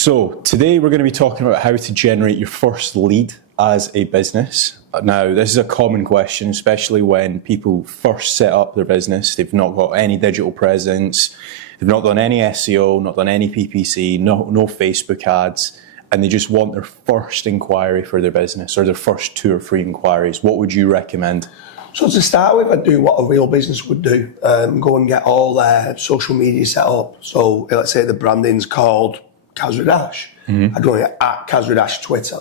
So today we're going to be talking about how to generate your first lead as a business. Now, this is a common question, especially when people first set up their business. They've not got any digital presence, they've not done any SEO, not done any PPC, no Facebook ads, and they just want their first inquiry for their business or their first 2 or 3 inquiries. What would you recommend? So to start with, I'd do what a real business would do. Go and get all their social media set up. So let's say the branding's called Kazradash. I'd go at Kazradash Twitter.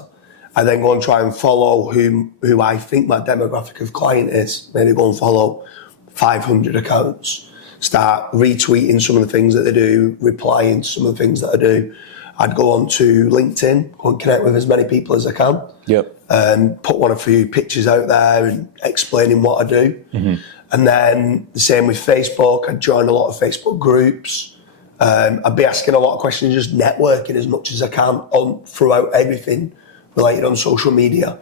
I then go and try and follow who I think my demographic of client is. Maybe go and follow 500 accounts. Start retweeting some of the things that they do, replying to some of the things that I do. I'd go on to LinkedIn, go and connect with as many people as I can. Put one or few pictures out there and explaining what I do. And then the same with Facebook. I'd join a lot of Facebook groups. I'd be asking a lot of questions, just networking as much as I can throughout everything related on social media.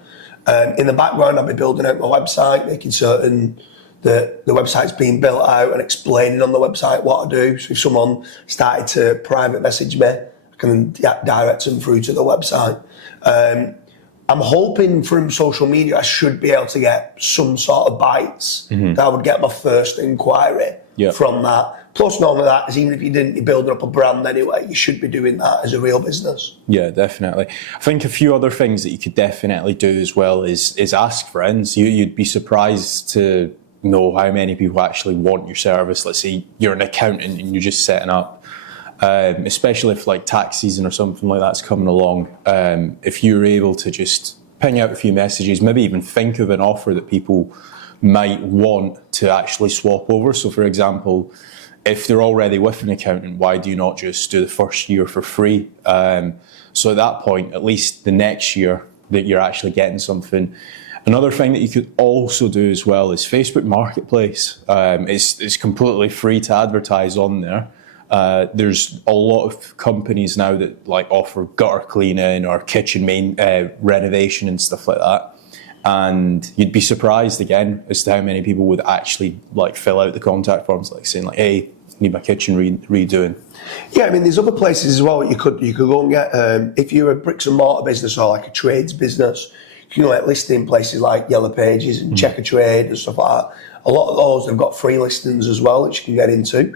In the background, I'd be building out my website, making certain that the website's being built out and explaining on the website what I do. So if someone started to private message me, I can direct them through to the website. I'm hoping from social media I should be able to get some sort of bites that I would get my first inquiry from that. Plus, none of that is even if you're building up a brand anyway, you should be doing that as a real business. Yeah, definitely. I think a few other things that you could definitely do as well is ask friends. You'd be surprised to know how many people actually want your service. Let's say you're an accountant and you're just setting up. Especially if like tax season or something like that's coming along, if you're able to just ping out a few messages, maybe even think of an offer that people might want to actually swap over. So for example, if they're already with an accountant, why do you not just do the first year for free? So at that point, at least the next year that you're actually getting something. Another thing that you could also do as well is Facebook Marketplace. It's completely free to advertise on there. There's a lot of companies now that like offer gutter cleaning or kitchen renovation and stuff like that. And you'd be surprised again as to how many people would actually like fill out the contact forms, like saying like, "Hey, need my kitchen redoing." Yeah, I mean, there's other places as well. You could go and get if you're a bricks and mortar business or like a trades business, you can like list in places like Yellow Pages and Checker Trade and stuff like that. A lot of those, they've got free listings as well, which you can get into.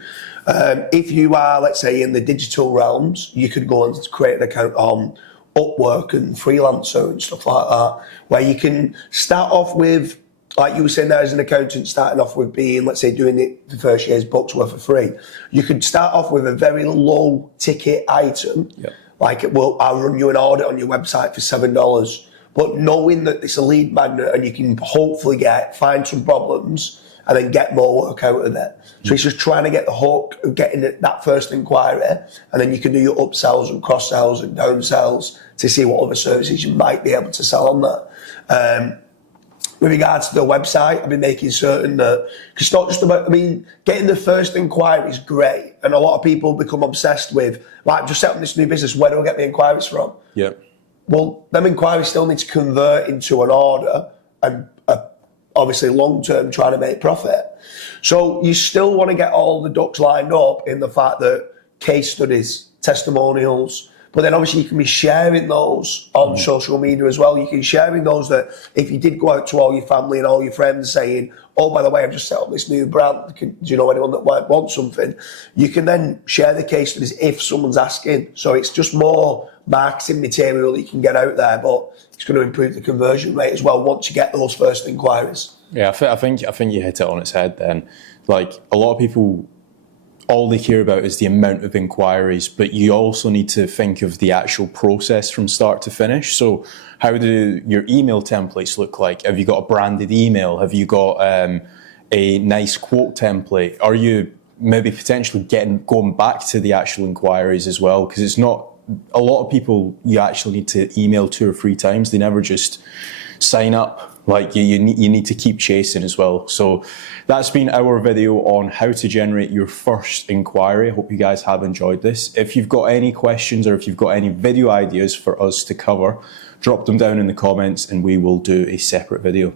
If you are, let's say, in the digital realms, you could go and create an account on Upwork and Freelancer and stuff like that, where you can start off with, like you were saying there as an accountant, starting off with being, let's say, doing the first year's books worth for free. You could start off with a very low ticket item, like, well, I'll run you an audit on your website for $7. But knowing that it's a lead magnet and you can hopefully find some problems and then get more work out of it. So it's just trying to get the hook of getting that first inquiry, and then you can do your upsells and cross-sells and downsells to see what other services you might be able to sell on that. With regards to the website, I've been making certain that, because it's not just about, I mean, getting the first inquiry is great, and a lot of people become obsessed with, like, just set up this new business, where do I get the inquiries from? Well, them inquiries still need to convert into an order and obviously long-term trying to make profit. So you still want to get all the ducks lined up in the fact that case studies, testimonials, but then obviously you can be sharing those on social media as well. You can be sharing those that if you did go out to all your family and all your friends saying, "Oh, by the way, I've just set up this new brand. Do you know anyone that might want something?" You can then share the case studies if someone's asking. So it's just more marketing material that you can get out there, but it's going to improve the conversion rate as well once you get those first inquiries. Yeah, I think you hit it on its head then. Like, a lot of people, all they care about is the amount of inquiries, but you also need to think of the actual process from start to finish. So how do your email templates look like? Have you got a branded email? Have you got a nice quote template? Are you maybe potentially going back to the actual inquiries as well? Because it's not, a lot of people you actually need to email 2 or 3 times. They never just sign up. Like, you need to keep chasing as well. So that's been our video on how to generate your first inquiry. I hope you guys have enjoyed this. If you've got any questions or if you've got any video ideas for us to cover, drop them down in the comments and we will do a separate video.